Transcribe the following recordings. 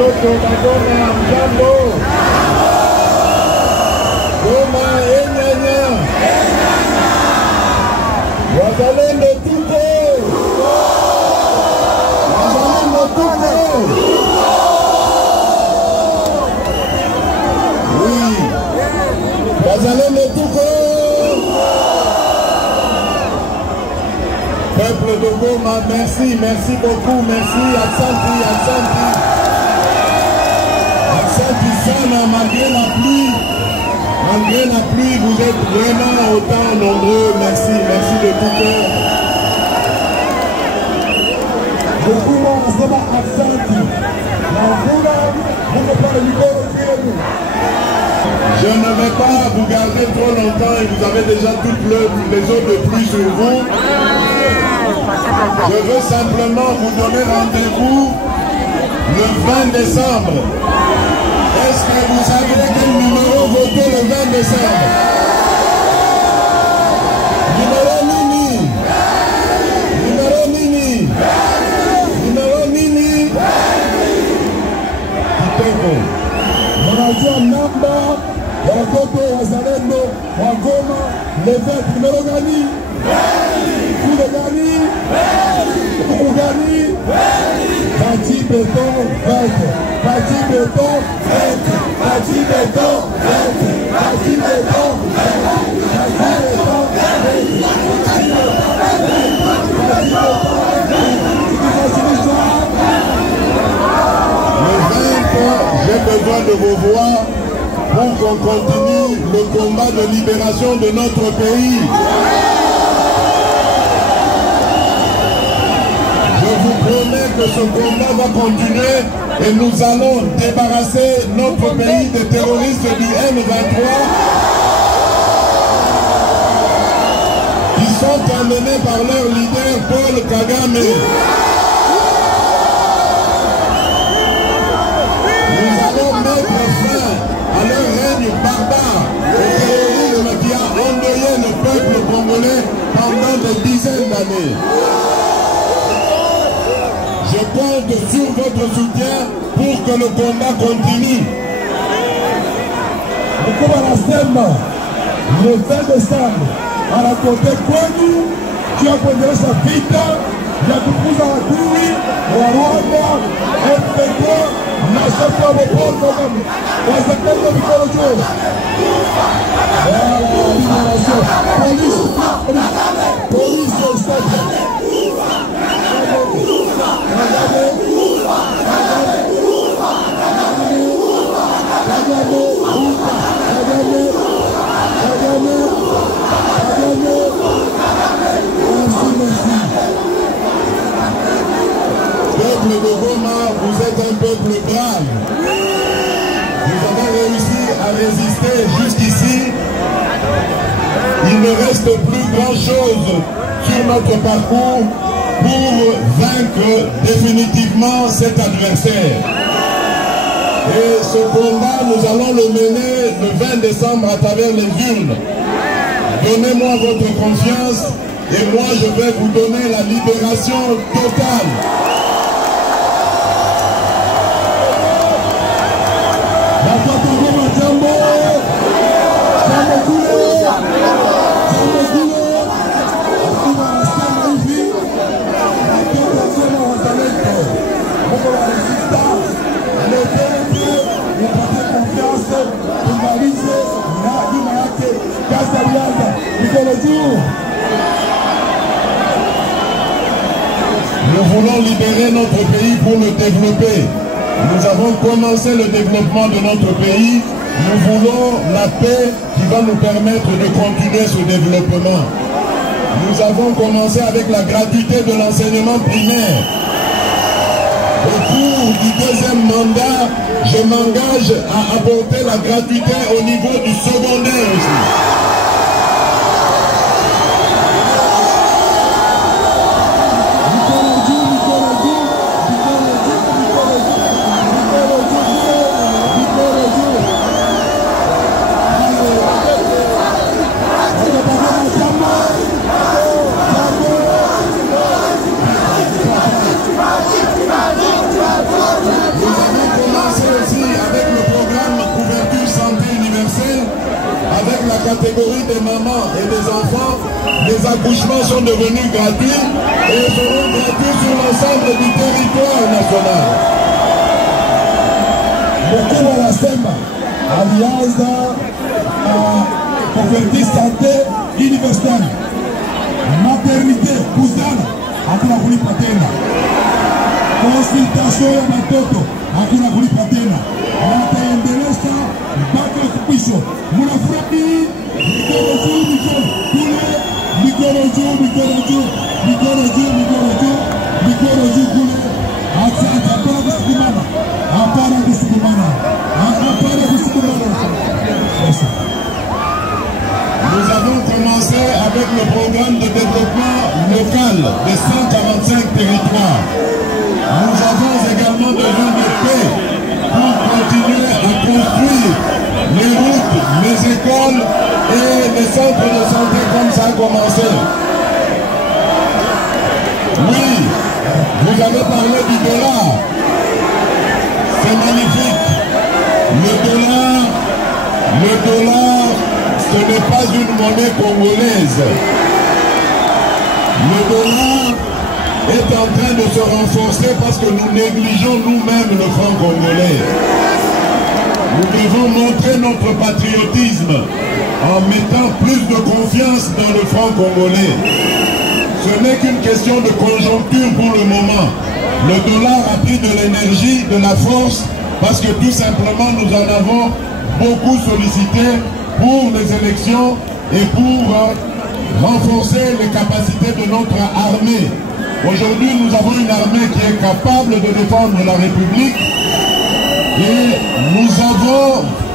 Watoto Bagoma mjambo. Goma enyanya. Wazalendo tuko. Wazalendo tuko. Oui. Wazalendo tuko. Peuple de Goma, merci beaucoup, merci. Asante. Asante sana, malgré la pluie, vous êtes vraiment autant nombreux. Merci de tout cœur. Je ne vais pas vous garder trop longtemps et vous avez déjà toutes les eaux de pluie sur vous. Je veux simplement vous donner rendez-vous le 20 décembre. Est-ce que vous savez quel numéro voter le 20 décembre? Numéro Nini. Kitoko. Mwanajua namba ya watoto wazalendo wa Goma le 20. Numéro gani? Kule gani? Kule gani? Bâti béton verte. Bâti béton verte. Bâti béton verte. Bâti béton verte. Bâti béton Le 20, j'ai besoin de vos voix pour qu'on continue le combat de libération de notre pays. Je vous promets que ce combat va continuer et nous allons débarrasser notre pays des terroristes du M23 qui sont emmenés par leur leader Paul Kagame. Nous allons mettre fin à leur règne barbare, au terrorisme qui a endeuillé le peuple congolais pendant des dizaines d'années. Je compte sur votre soutien pour que le combat continue. Le 20 décembre, à la côté kwenu, tu as kuendelesha vita ya kukuza adui wa Rwanda, FPK na shefu wa Paul Kagame. Wazalendo mikono juu. Polisi stop. Peuple de Goma, vous êtes un peuple brave. Vous avez réussi à résister jusqu'ici. Il ne reste plus grand-chose sur notre parcours pour vaincre définitivement cet adversaire. Et ce combat, nous allons le mener le 20 décembre à travers les urnes. Donnez-moi votre confiance et moi je vais vous donner la libération totale. Nous voulons libérer notre pays pour le développer. Nous avons commencé le développement de notre pays. Nous voulons la paix qui va nous permettre de continuer ce développement. Nous avons commencé avec la gratuité de l'enseignement primaire. Au cours du deuxième mandat, je m'engage à apporter la gratuité au niveau du secondaire aussi. catégorie des mamans et des enfants, les accouchements sont devenus gratuits et seront gratuits sur l'ensemble du territoire national. Mkuu anasema alianza kuverti sante universal, maternite kuzana hakuna kulipa tena, konsultasyon ya watoto hakuna kulipa tena, wataendeleza mpaka mwisho. Mnafurahi? Mikono juu, mikono juu, mikono juu, mikono juu, mikono juu, mikono juu kule. Hapana kusukumana, hapana kusukumana, hapana kusukumana. Nous avons commencé avec le programme de développement local de 145 territoires. Nous avons également besoin de paix pour continuer à construire les routes, les écoles et les centres de santé comme ça a commencé. Oui, vous avez parlé du dollar. C'est magnifique. Le dollar, ce n'est pas une monnaie congolaise. Le dollar est en train de se renforcer parce que nous négligeons nous-mêmes le franc congolais. Nous devons montrer notre patriotisme en mettant plus de confiance dans le franc congolais. Ce n'est qu'une question de conjoncture pour le moment. Le dollar a pris de l'énergie, de la force, parce que tout simplement nous en avons beaucoup sollicité pour les élections et pour renforcer les capacités de notre armée. Aujourd'hui, nous avons une armée qui est capable de défendre la République et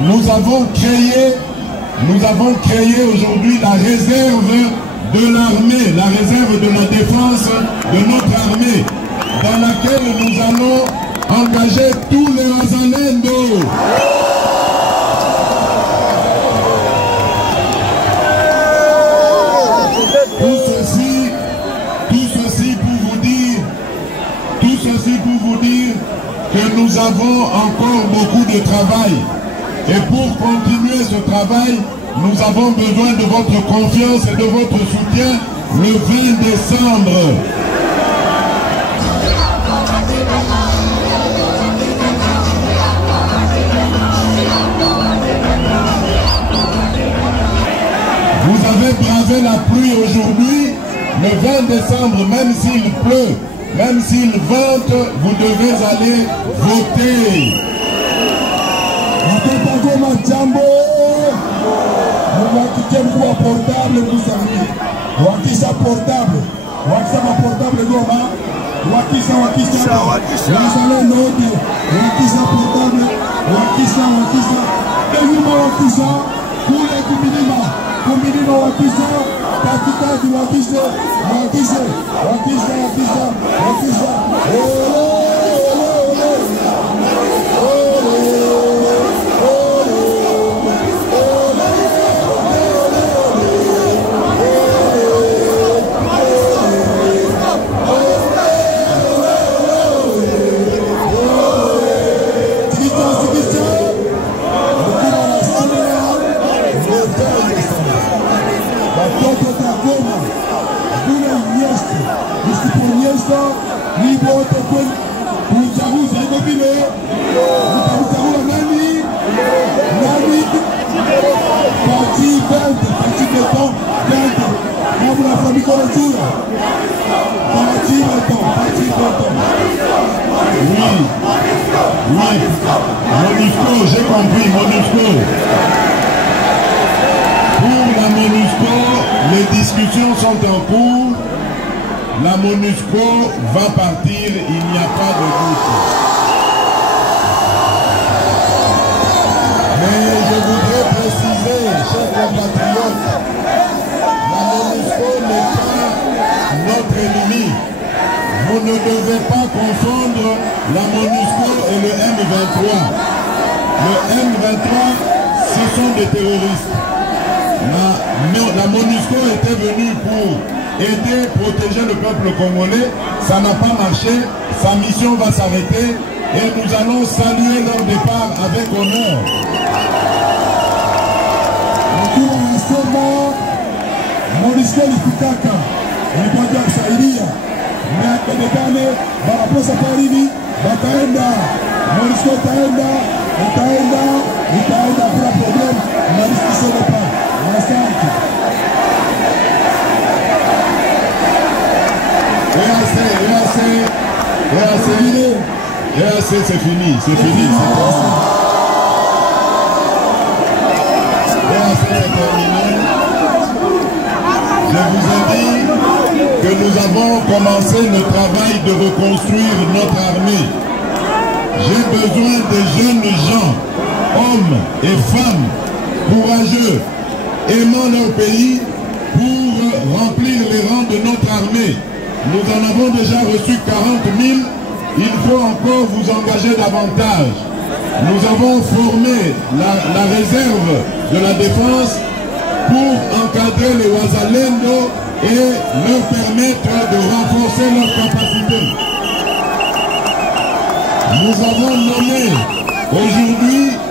nous avons créé aujourd'hui la réserve de l'armée, la réserve de la défense de notre armée, dans laquelle nous allons engager tous les Wazalendo. Tout ceci pour vous dire que nous avons encore beaucoup de travail. Et pour continuer ce travail, nous avons besoin de votre confiance et de votre soutien le 20 décembre. Vous avez bravé la pluie aujourd'hui, le 20 décembre, même s'il pleut, même s'il vente, vous devez aller voter. Portable, vous savez. Wakisha portable. Wakisha portable goma. Wakisha. Wakisha note. Wakisha portable. Wakisha. Elima wakisha. Kule kuminima. Wakisha. Katikati wakisha. Oui, MONUSCO, j'ai compris, MONUSCO. Pour la MONUSCO, les discussions sont en cours. La MONUSCO va partir, il n'y a pas de doute. Mais je voudrais préciser, chers compatriotes, la MONUSCO n'est pas notre ennemi. Vous ne devez pas confondre la MONUSCO et le M23. Le M23, ce sont des terroristes. La MONUSCO était venue pour aider, protéger le peuple congolais. Ça n'a pas marché. Sa mission va s'arrêter et nous allons saluer leur départ avec honneur. walisema MONUSCO lifikaka ilikuwa ya kusaidia na kwenekane baraposa parini wataenda MONUSCO itaenda bila problem na discussion pa asante. C'est fini, c'est fini. C'est terminé. Je vous ai dit que nous avons commencé le travail de reconstruire notre armée. J'ai besoin de jeunes gens, hommes et femmes, courageux, aimant leur pays pour remplir les rangs de notre armée. Nous en avons déjà reçu 40 000. Il faut encore vous engager davantage. Nous avons formé la réserve de la défense pour encadrer les Wazalendo et leur permettre de renforcer leurs capacités.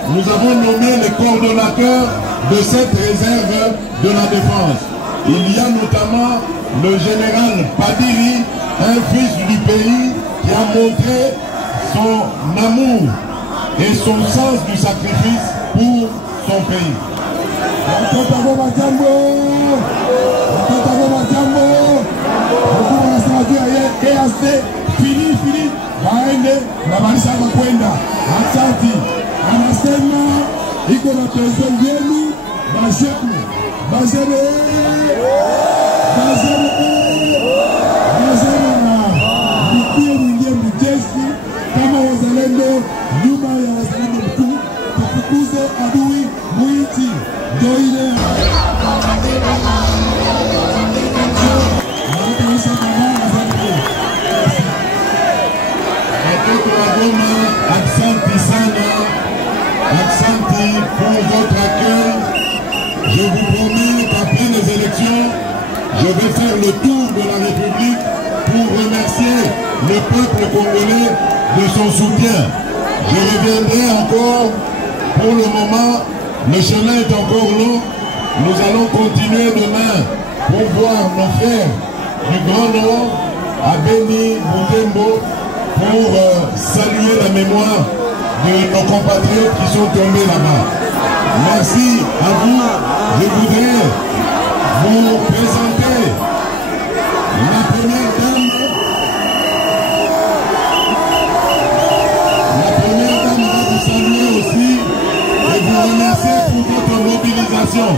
Nous avons nommé les coordonnateurs de cette réserve de la défense. Il y a notamment le général Padiri, un fils du pays, qui a montré son amour et son sens du sacrifice pour son pays. Fini waende na maisha kwenda. Asante. Anasema iko na president wenu Bashebe. Mkuu mwingie mjeshi kama wazalendo nyuma ya wazalendo mkuu, tufukuze adui mwiti. Ndio ile Aksanti pour votre accueil. Je vous promets qu'après les élections, je vais faire le tour de la République pour remercier le peuple congolais de son soutien. Je reviendrai encore. Pour le moment, le chemin est encore long. Nous allons continuer demain pour voir nos frères du Grand Nord à Beni, Butembo, pour saluer la mémoire de nos compatriotes qui sont tombés là-bas. Merci à vous. Je voudrais vous présenter la première dame. La première dame va vous saluer aussi et vous remercier pour votre mobilisation.